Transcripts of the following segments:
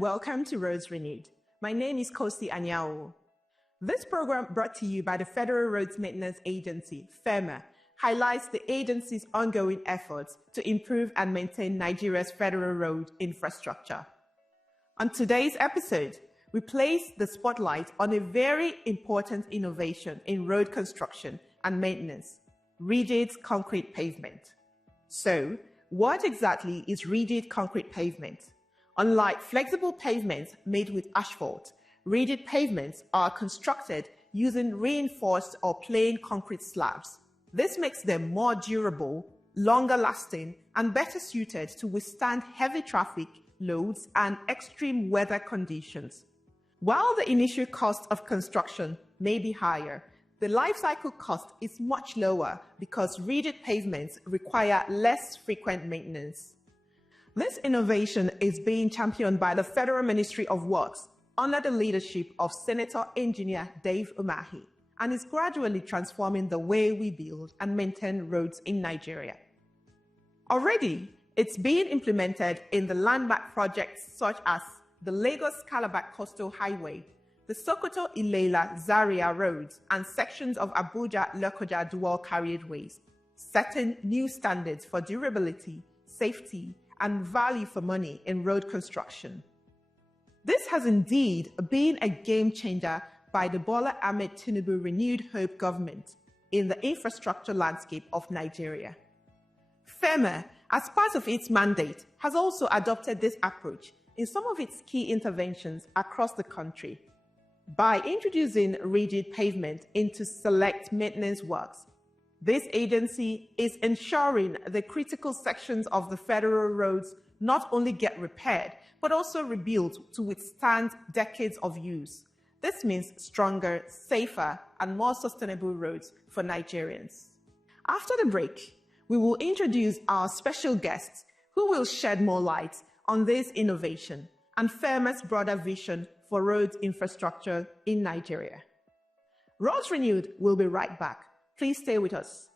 and welcome to Roads Renewed. My name is Kosi Anyao. This program, brought to you by the Federal Roads Maintenance Agency, FEMA, highlights the agency's ongoing efforts to improve and maintain Nigeria's federal road infrastructure. On today's episode, we place the spotlight on a very important innovation in road construction and maintenance: rigid concrete pavement. So, what exactly is rigid concrete pavement? Unlike flexible pavements made with asphalt, rigid pavements are constructed using reinforced or plain concrete slabs. This makes them more durable, longer lasting, and better suited to withstand heavy traffic loads and extreme weather conditions. While the initial cost of construction may be higher, the life cycle cost is much lower because rigid pavements require less frequent maintenance. This innovation is being championed by the Federal Ministry of Works under the leadership of Senator Engineer Dave Umahi, and is gradually transforming the way we build and maintain roads in Nigeria. Already, it's being implemented in the landmark projects such as the Lagos-Calabar Coastal Highway, the Sokoto-Ilela-Zaria roads, and sections of Abuja-Lokoja dual carriageways, setting new standards for durability, safety, and value for money in road construction. This has indeed been a game changer by the Bola Ahmed Tinubu Renewed Hope government in the infrastructure landscape of Nigeria. FEMA, as part of its mandate, has also adopted this approach in some of its key interventions across the country. By introducing rigid pavement into select maintenance works, this agency is ensuring the critical sections of the federal roads not only get repaired, but also rebuilt to withstand decades of use. This means stronger, safer, and more sustainable roads for Nigerians. After the break, we will introduce our special guests who will shed more light on this innovation and FEMA's broader vision for road infrastructure in Nigeria. Roads Renewed will be right back. Please stay with us.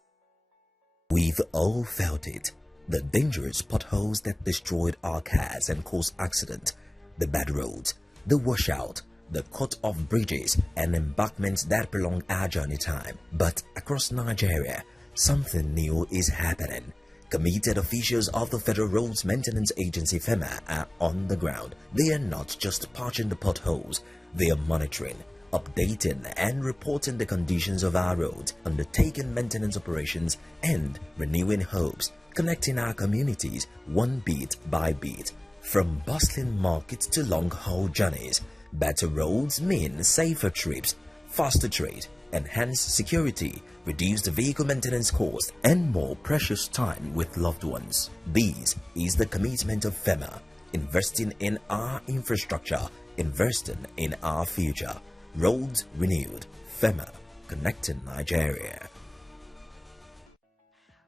We've all felt it. The dangerous potholes that destroyed our cars and caused accidents, the bad roads, the washout, the cut-off bridges and embankments that prolong our journey time. But across Nigeria, something new is happening. Committed officials of the Federal Roads Maintenance Agency FEMA are on the ground. They are not just patching the potholes, they are monitoring, updating and reporting the conditions of our roads, undertaking maintenance operations and renewing hopes, connecting our communities one bit by bit. From bustling markets to long-haul journeys, better roads mean safer trips, faster trade, enhanced security, reduced vehicle maintenance costs, and more precious time with loved ones. This is the commitment of FEMA, investing in our infrastructure, investing in our future. Roads Renewed, FEMA, connecting Nigeria.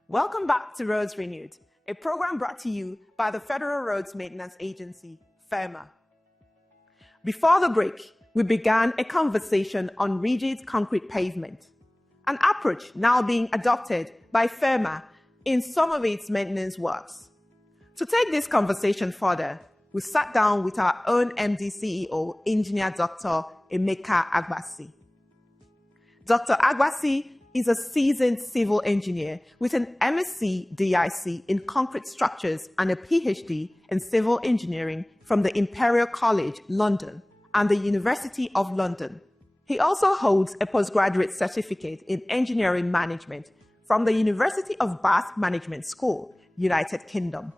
Welcome back to Roads Renewed, a program brought to you by the Federal Roads Maintenance Agency, FEMA. Before the break, we began a conversation on rigid concrete pavement, an approach now being adopted by FEMA in some of its maintenance works. To take this conversation further, we sat down with our own MD CEO, Engineer Dr. Emeka Agbasi. Dr. Agbasi is a seasoned civil engineer with an MSc DIC in concrete structures and a PhD in civil engineering from the Imperial College, London, and the University of London. He also holds a postgraduate certificate in engineering management from the University of Bath Management School, United Kingdom.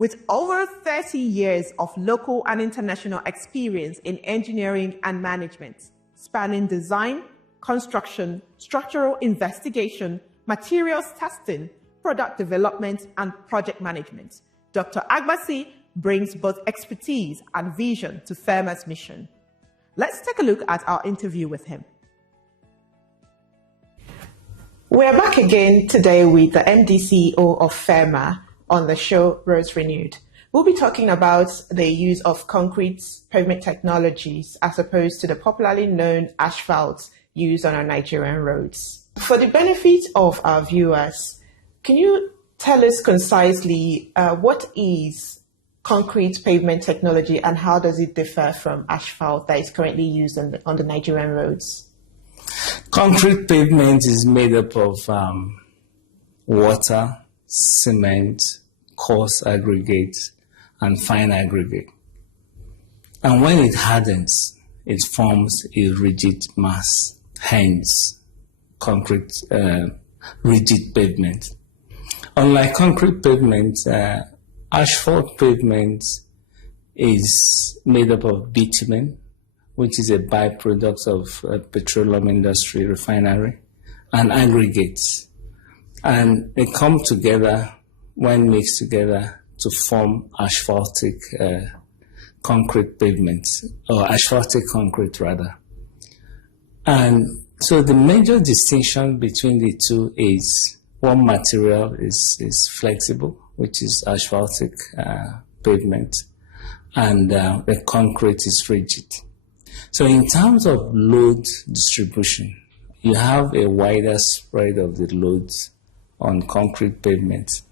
With over 30 years of local and international experience in engineering and management, spanning design, construction, structural investigation, materials testing, product development, and project management, Dr. Agbasi brings both expertise and vision to FEMA's mission. Let's take a look at our interview with him. We're back again today with the MD CEO of FEMA on the show Roads Renewed. We'll be talking about the use of concrete pavement technologies as opposed to the popularly known asphalt used on our Nigerian roads. For the benefit of our viewers, can you tell us concisely what is concrete pavement technology, and how does it differ from asphalt that is currently used on the Nigerian roads? Concrete pavement is made up of water, cement, coarse aggregate, and fine aggregate. And when it hardens, it forms a rigid mass, hence concrete rigid pavement. Unlike concrete pavement, asphalt pavement is made up of bitumen, which is a byproduct of a petroleum industry refinery, and aggregates. And they come together, when mixed together, to form asphaltic concrete pavements, or asphaltic concrete rather. And so the major distinction between the two is one material is flexible, which is asphaltic pavement, and the concrete is rigid. So in terms of load distribution, you have a wider spread of the loads on concrete pavements,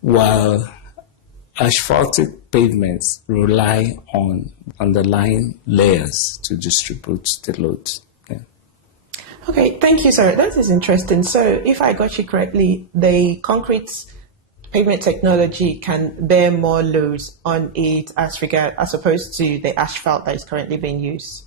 while asphaltic pavements rely on underlying layers to distribute the loads. Yeah. Okay, thank you, sir. That is interesting. So if I got you correctly, the concrete pavement technology can bear more loads on it as opposed to the asphalt that is currently being used.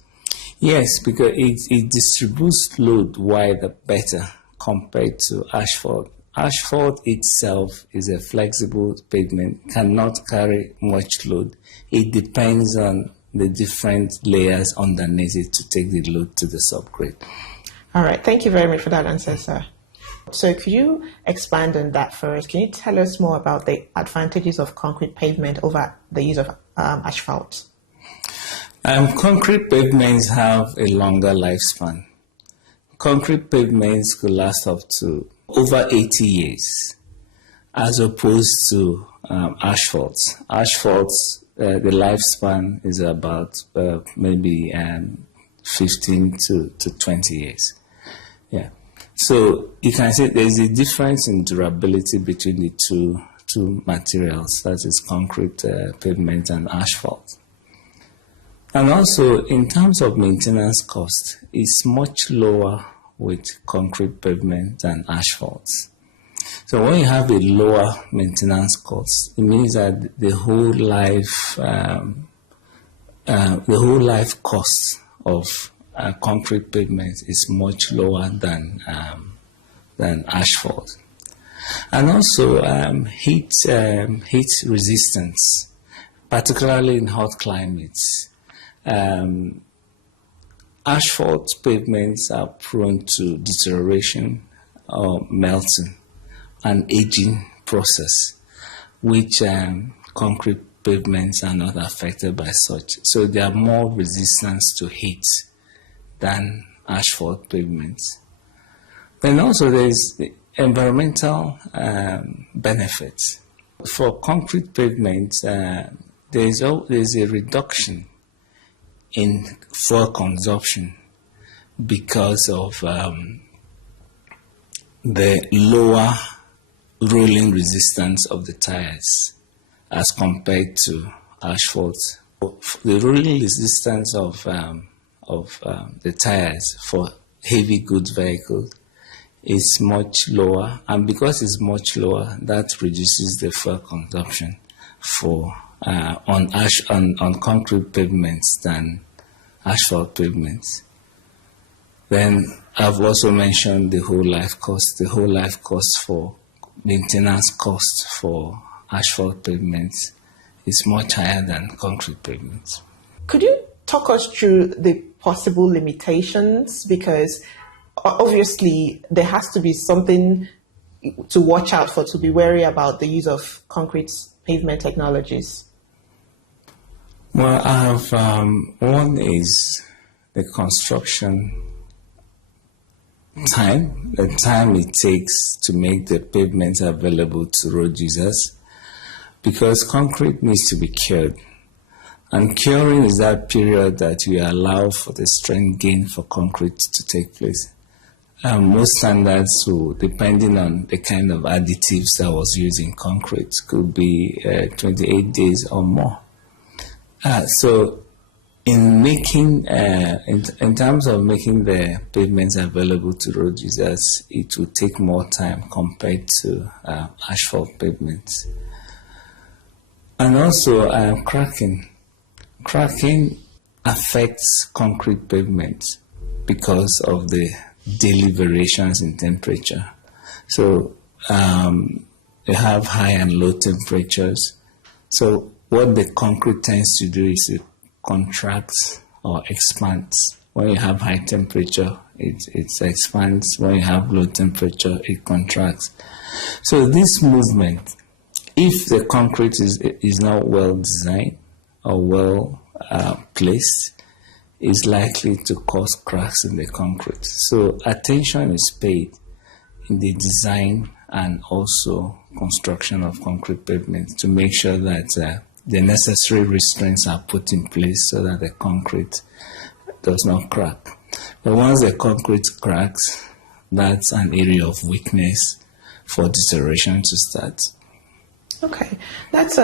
Yes, because it distributes load wider better compared to asphalt. Asphalt itself is a flexible pavement, cannot carry much load. It depends on the different layers underneath it to take the load to the subgrade. All right, thank you very much for that answer, sir. So could you expand on that first? Can you tell us more about the advantages of concrete pavement over the use of asphalt? Concrete pavements have a longer lifespan. Concrete pavements could last up to over 80 years, as opposed to asphalt. Asphalt, the lifespan is about maybe 15 to 20 years. Yeah. So you can say there's a difference in durability between the two materials, that is concrete pavement and asphalt. And also, in terms of maintenance cost, it's much lower with concrete pavement than asphalt. So when you have a lower maintenance cost, it means that the whole life cost of concrete pavement is much lower than asphalt. And also heat resistance, particularly in hot climates. Asphalt pavements are prone to deterioration or melting and aging process, which concrete pavements are not affected by such. So they are more resistant to heat than asphalt pavements. Then also there is the environmental benefits. For concrete pavements, there is a reduction in fuel consumption because of the lower rolling resistance of the tires as compared to asphalt. The rolling resistance of the tires for heavy goods vehicles is much lower, and because it's much lower, that reduces the fuel consumption for on concrete pavements than asphalt pavements. Then I've also mentioned the whole life cost. The whole life cost for maintenance cost for asphalt pavements is much higher than concrete pavements. Could you talk us through the possible limitations? Because obviously there has to be something to watch out for, to be wary about the use of concrete pavement technologies. Well, I have one is the construction time, the time it takes to make the pavements available to road users, because concrete needs to be cured. And curing is that period that you allow for the strength gain for concrete to take place. Most standards, depending on the kind of additives that was used in concrete, could be 28 days or more. So in making, in terms of making the pavements available to road users, it will take more time compared to asphalt pavements. And also cracking. Cracking affects concrete pavements because of the daily variations in temperature. So they have high and low temperatures. So what the concrete tends to do is it contracts or expands. When you have high temperature, it expands. When you have low temperature, it contracts. So this movement, if the concrete is not well designed or well placed, is likely to cause cracks in the concrete. So attention is paid in the design and also construction of concrete pavements to make sure that the necessary restraints are put in place so that the concrete does not crack. But once the concrete cracks, that's an area of weakness for deterioration to start. Okay, that's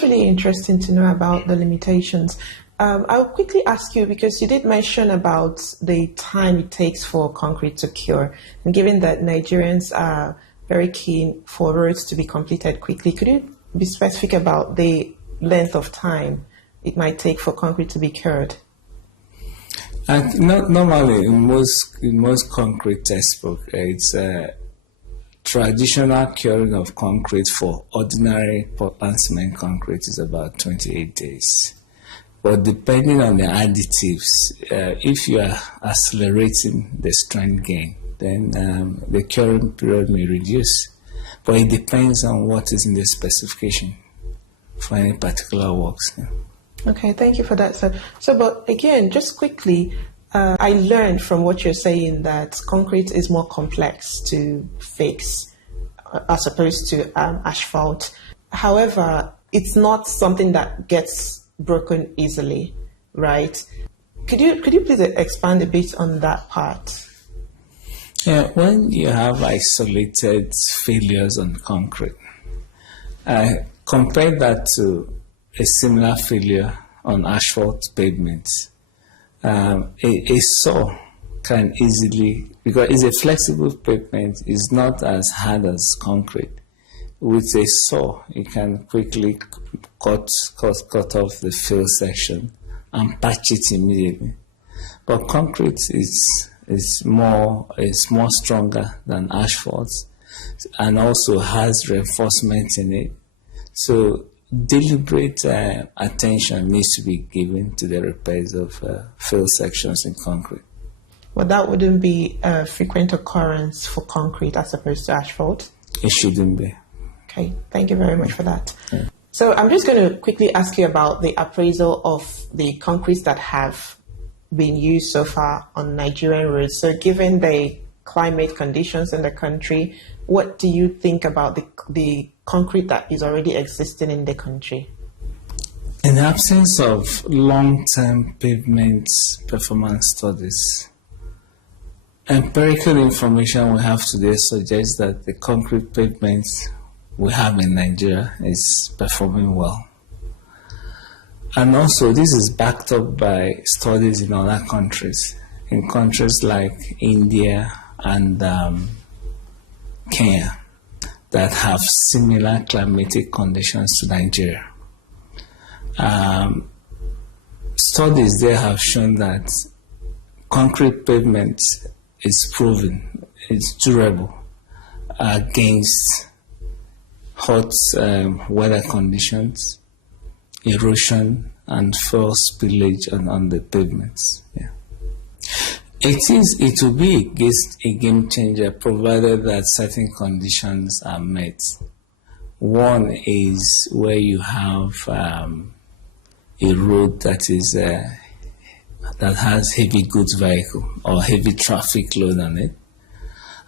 really interesting to know about the limitations. I'll quickly ask you, because you did mention about the time it takes for concrete to cure, and given that Nigerians are very keen for roads to be completed quickly, could you be specific about the length of time it might take for concrete to be cured? Normally, in most concrete textbooks, it's traditional curing of concrete for ordinary Portland cement concrete is about 28 days. But depending on the additives, if you are accelerating the strength gain, then the curing period may reduce. But it depends on what is in the specification for any particular works. Yeah. Okay, thank you for that, sir. So, but again, just quickly, I learned from what you're saying that concrete is more complex to fix as opposed to asphalt. However, it's not something that gets broken easily, right? Could you please expand a bit on that part? Yeah, when you have isolated failures on concrete, compare that to a similar failure on asphalt pavements. A saw can easily, because it's a flexible pavement, it's not as hard as concrete. With a saw, you can quickly cut off the fill section and patch it immediately. But concrete is more stronger than asphalt, and also has reinforcement in it. So deliberate attention needs to be given to the repairs of fill sections in concrete. Well, that wouldn't be a frequent occurrence for concrete as opposed to asphalt? It shouldn't be. Okay, thank you very much for that. Yeah. So I'm just going to quickly ask you about the appraisal of the concretes that have been used so far on Nigerian roads. So given the climate conditions in the country, what do you think about the concrete that is already existing in the country? In the absence of long-term pavement performance studies, empirical information we have today suggests that the concrete pavements we have in Nigeria is performing well. And also, this is backed up by studies in other countries, in countries like India and Kenya, that have similar climatic conditions to Nigeria. Studies there have shown that concrete pavement is proven, it's durable against hot weather conditions, erosion, and fuel spillage on the pavements. Yeah. It will be a game changer provided that certain conditions are met. One is where you have a road that has heavy goods vehicle or heavy traffic load on it,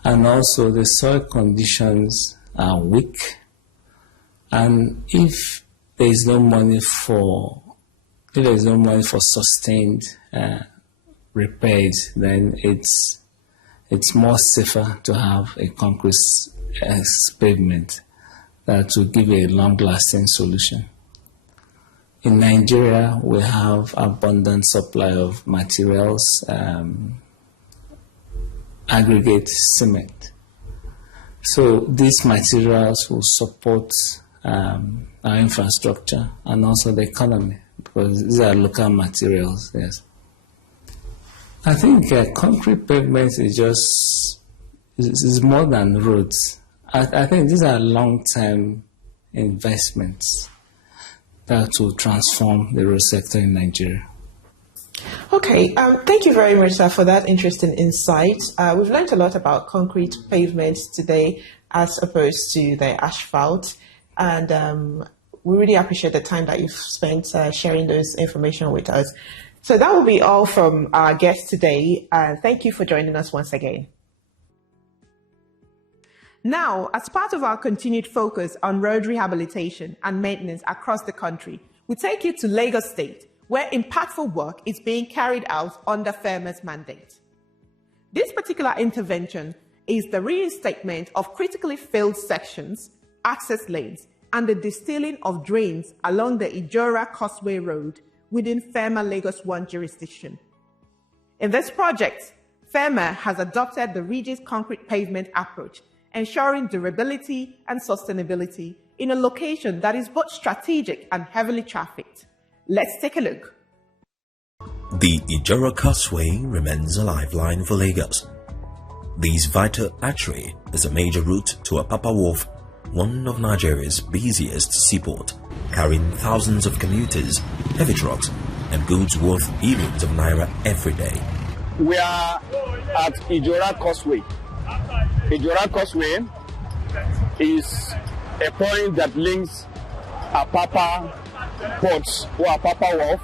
and also the soil conditions are weak. And if there is no money for sustained repairs, then it's it's more safer to have a concrete pavement to give a long-lasting solution. In Nigeria, we have abundant supply of materials, aggregate cement. So these materials will support our infrastructure and also the economy, because these are local materials, yes. I think concrete pavement is more than roads. I think these are long-term investments that will transform the road sector in Nigeria. Okay, thank you very much, sir, for that interesting insight. We've learned a lot about concrete pavements today as opposed to the asphalt, and we really appreciate the time that you've spent sharing those information with us. So that will be all from our guests today. Thank you for joining us once again. Now, as part of our continued focus on road rehabilitation and maintenance across the country, we take you to Lagos State, where impactful work is being carried out under FEMA's mandate. This particular intervention is the reinstatement of critically failed sections, access lanes, and the distilling of drains along the Ijora Causeway Road within FEMA Lagos 1 jurisdiction. In this project, FEMA has adopted the rigid concrete pavement approach, ensuring durability and sustainability in a location that is both strategic and heavily trafficked. Let's take a look. The Ijora Causeway remains a lifeline for Lagos. This vital artery is a major route to Apapa Wharf, one of Nigeria's busiest seaport, carrying thousands of commuters, heavy trucks, and goods worth billions of naira every day. We are at Ijora Causeway. Ijora Causeway is a point that links Apapa Port or Apapa Wharf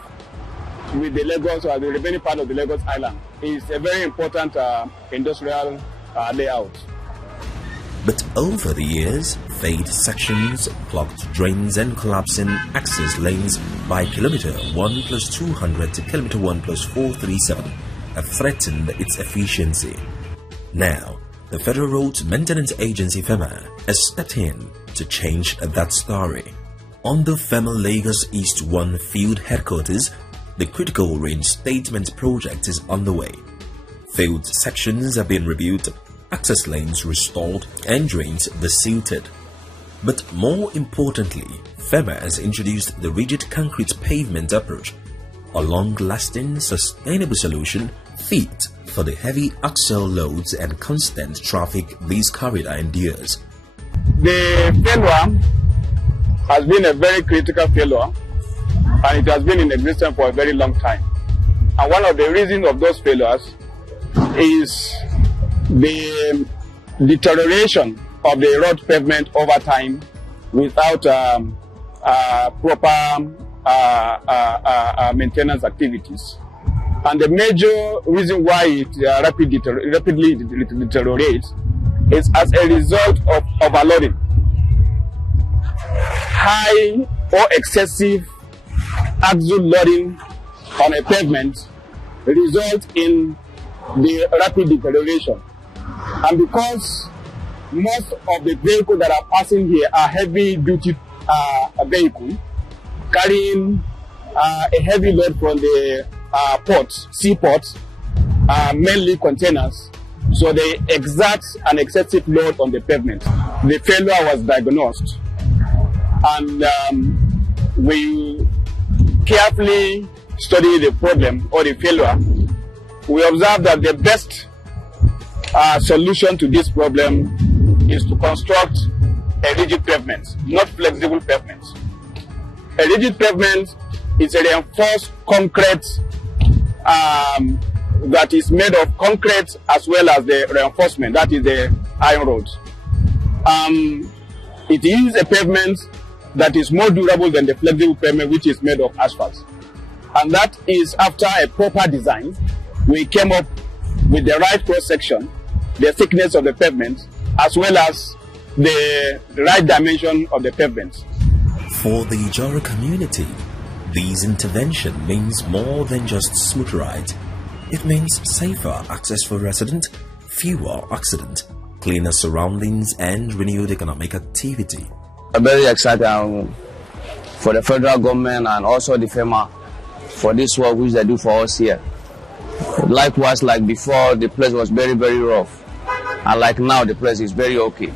with the Lagos or the remaining part of the Lagos Island. It's a very important industrial layout. But over the years, failed sections, clogged drains and collapsing access lanes by kilometer 1+200 to kilometer 1+437 have threatened its efficiency. Now, the Federal Roads Maintenance Agency FEMA has stepped in to change that story. On the FEMA Lagos East 1 field headquarters, the critical reinstatement project is underway. Failed sections have been rebuilt, access lanes restored, and drains desilted. But more importantly, FEMA has introduced the rigid concrete pavement approach, a long-lasting, sustainable solution fit for the heavy axle loads and constant traffic this corridor endures. The failure has been a very critical failure, and it has been in existence for a very long time. And one of the reasons of those failures is the deterioration of the road pavement over time without proper maintenance activities. And the major reason why it rapidly deteriorates is as a result of overloading. High or excessive axle loading on a pavement results in the rapid deterioration. And because most of the vehicles that are passing here are heavy-duty vehicles carrying a heavy load from the seaports, mainly containers, so they exert an excessive load on the pavement. The failure was diagnosed, and we carefully studied the problem or the failure. We observed that the best solution to this problem is to construct a rigid pavement, not flexible pavement. A rigid pavement is a reinforced concrete that is made of concrete as well as the reinforcement, that is the iron rods. It is a pavement that is more durable than the flexible pavement, which is made of asphalt. And that is after a proper design. We came up with the right cross-section, the thickness of the pavement, as well as the right dimension of the pavement. For the Ijora community, this intervention means more than just smooth ride. It means safer access for residents, fewer accidents, cleaner surroundings, and renewed economic activity. I'm very excited for the federal government and also the FEMA for this work which they do for us here. Likewise, like before, the place was very, very rough. And like now, the place is very okay,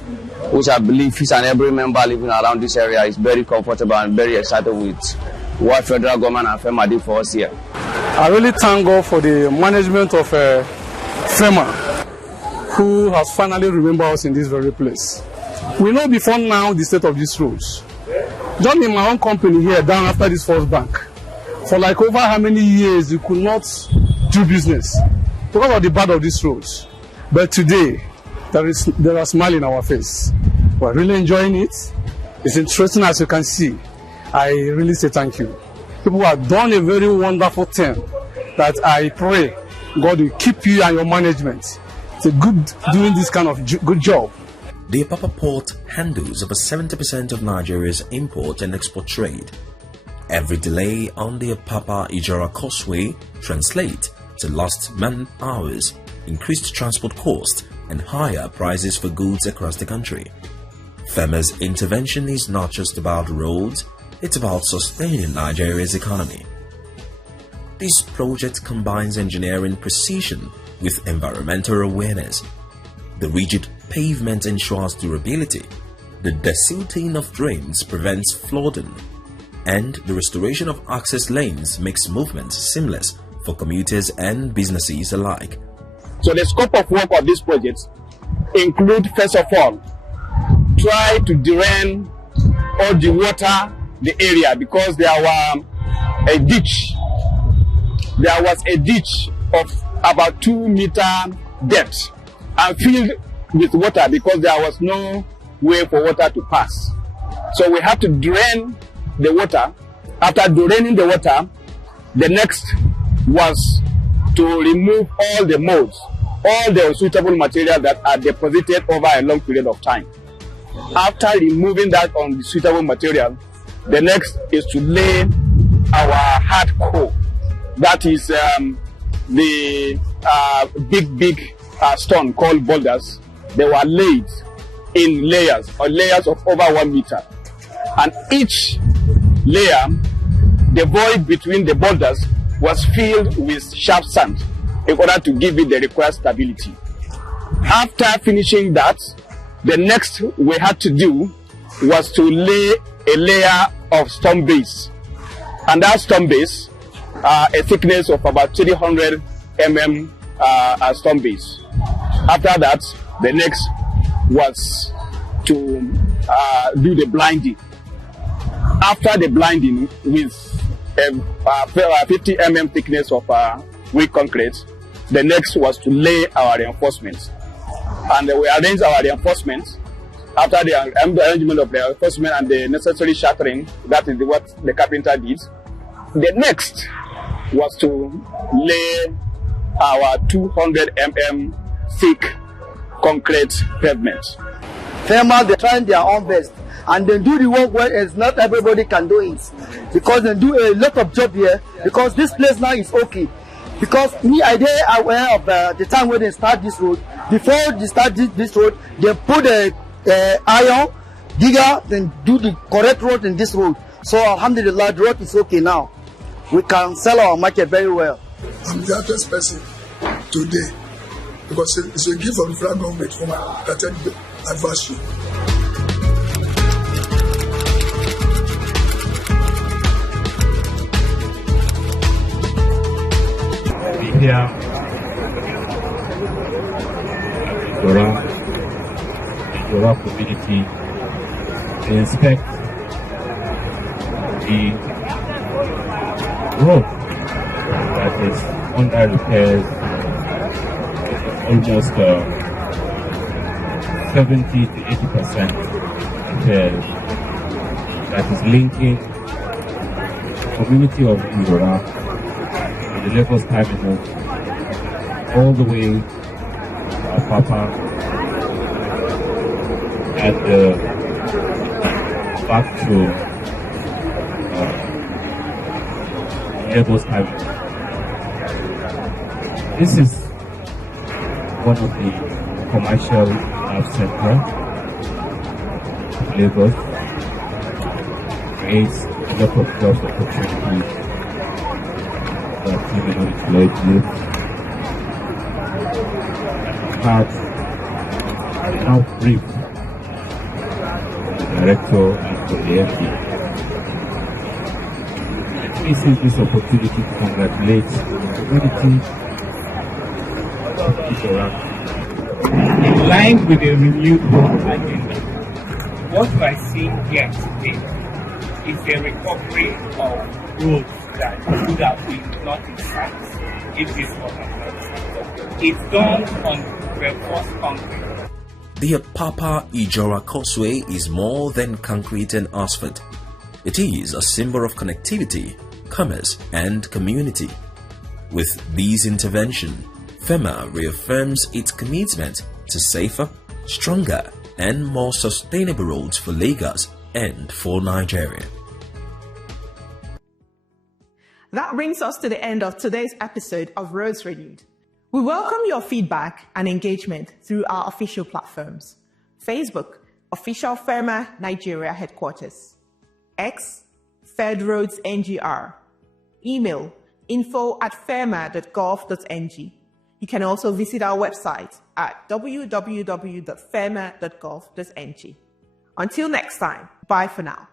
which I believe each and every member living around this area is very comfortable and very excited with what federal government and FEMA did for us here. I really thank God for the management of FEMA, who has finally remembered us in this very place. We know before now the state of these roads. Just in my own company here, down after this First Bank, for like over how many years you could not do business because of the bad of these roads. But today, there is a smile in our face. We're really enjoying it. It's interesting, as you can see. I really say thank you. People have done a very wonderful thing that I pray God will keep you and your management. It's a good doing this kind of good job. The Apapa port handles over 70% of Nigeria's import and export trade. Every delay on the Apapa-Ijara causeway translates to lost man-hours, increased transport costs, and higher prices for goods across the country. FEMA's intervention is not just about roads, it's about sustaining Nigeria's economy. This project combines engineering precision with environmental awareness. The rigid pavement ensures durability, the desilting of drains prevents flooding, and the restoration of access lanes makes movement seamless for commuters and businesses alike. So the scope of work of this project include, first of all, try to drain or dewater the area because there was a ditch. There was a ditch of about 2 meter depth and filled with water because there was no way for water to pass. So we have to drain the water. After draining the water, the next was to remove all the molds, all the unsuitable material that are deposited over a long period of time. After removing that unsuitable material, the next is to lay our hard core. That is the big stone called boulders. They were laid in layers of over 1 meter. And each layer, the void between the boulders was filled with sharp sand in order to give it the required stability. After finishing that, the next we had to do was to lay a layer of stone base. And that stone base, a thickness of about 300 mm stone base. After that, the next was to do the blinding. After the blinding with a 50 mm thickness of weak concrete, the next was to lay our reinforcements. And we arranged our reinforcements. After the arrangement of the reinforcement and the necessary shattering, that is what the carpenter did. The next was to lay our 200 mm thick concrete pavement. FEMA, they're trying their own best and they do the work where it's not everybody can do it, because they do a lot of job here, because this place now is okay. Because me, I dey aware of the time when they start this road. Before they start this road, they put a iron digger, then do the correct road in this road. So alhamdulillah, the road is okay now. We can sell our market very well. I'm the happiest person today because it's a gift from the federal government for my adversary. Here, Ijora community, inspect the road that is under repairs, almost 70 to 80% repairs, that is linking the community of Ijora and the Lagos terminal all the way to Apapa and back to Lagos terminal. This is one of the commercial hub centers of Lagos, creates a lot of job opportunities for female employed youth. Had now brief the director and for the MD. Let me seize this opportunity to congratulate the community of Ijorak. In line with the renewed growth agenda, what we are seeing here today is a recovery of roads that would have been not in sight if this was not. It's done on reinforced concrete. The Apapa Ijora Causeway is more than concrete and asphalt. It is a symbol of connectivity, commerce, and community. With this intervention, FEMA reaffirms its commitment to safer, stronger, and more sustainable roads for Lagos and for Nigeria. That brings us to the end of today's episode of Roads Renewed. We welcome your feedback and engagement through our official platforms. Facebook, Official FEMA Nigeria Headquarters. X, Fed Roads NGR. Email, info@fema.gov.ng. You can also visit our website at www.fema.gov.ng. Until next time, bye for now.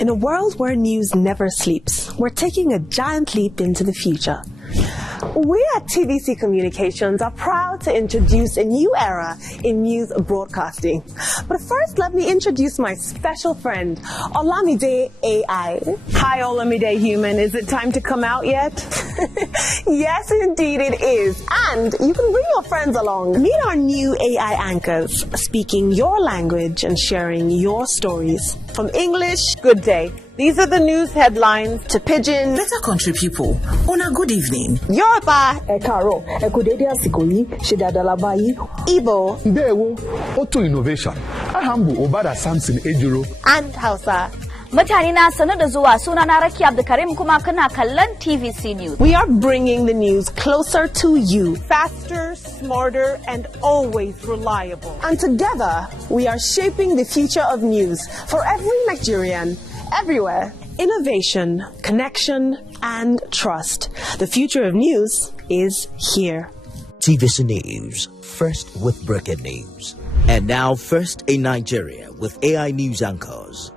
In a world where news never sleeps, we're taking a giant leap into the future. We at TVC Communications are proud to introduce a new era in news broadcasting. But first, let me introduce my special friend, Olamide AI. Hi, Olamide Human. Is it time to come out yet? Yes, indeed it is. And you can bring your friends along. Meet our new AI anchors, speaking your language and sharing your stories. From English, good day. These are the news headlines, to Pidgin. Better country people, on a good evening. Yoruba. Ekaro, Ekodede Asikoyi, Shedadalabayi. Igbo. Ndewo, Auto Innovation. Ahambu Obada Samson Ejuro. And Hausa. Mutane na sanar da zuwa, sunana Rakia Abdulkarim kuma kana kallon TVC News. We are bringing the news closer to you. Faster, smarter, and always reliable. And together, we are shaping the future of news for every Nigerian, everywhere. Innovation, connection, and trust. The future of news is here. TVC News, first with breaking news. And now first in Nigeria with AI news anchors.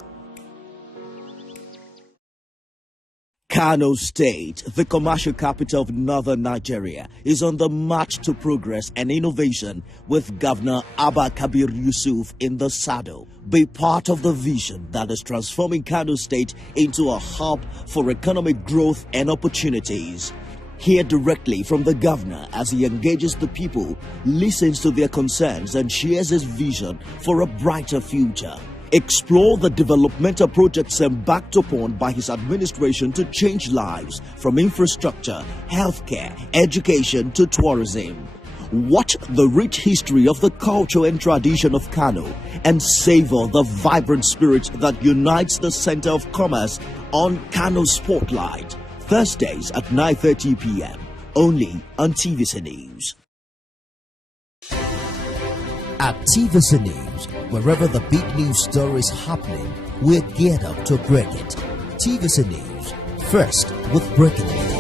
Kano State, the commercial capital of northern Nigeria, is on the march to progress and innovation with Governor Abba Kabir Yusuf in the saddle. Be part of the vision that is transforming Kano State into a hub for economic growth and opportunities. Hear directly from the governor as he engages the people, listens to their concerns, and shares his vision for a brighter future. Explore the developmental projects embarked upon by his administration to change lives, from infrastructure, healthcare, education to tourism. Watch the rich history of the culture and tradition of Kano and savor the vibrant spirit that unites the center of commerce on Kano Spotlight. Thursdays at 9:30 p.m. only on TVC News. At TVC News, wherever the big news story is happening, we're geared up to break it. TVC News, first with breaking news.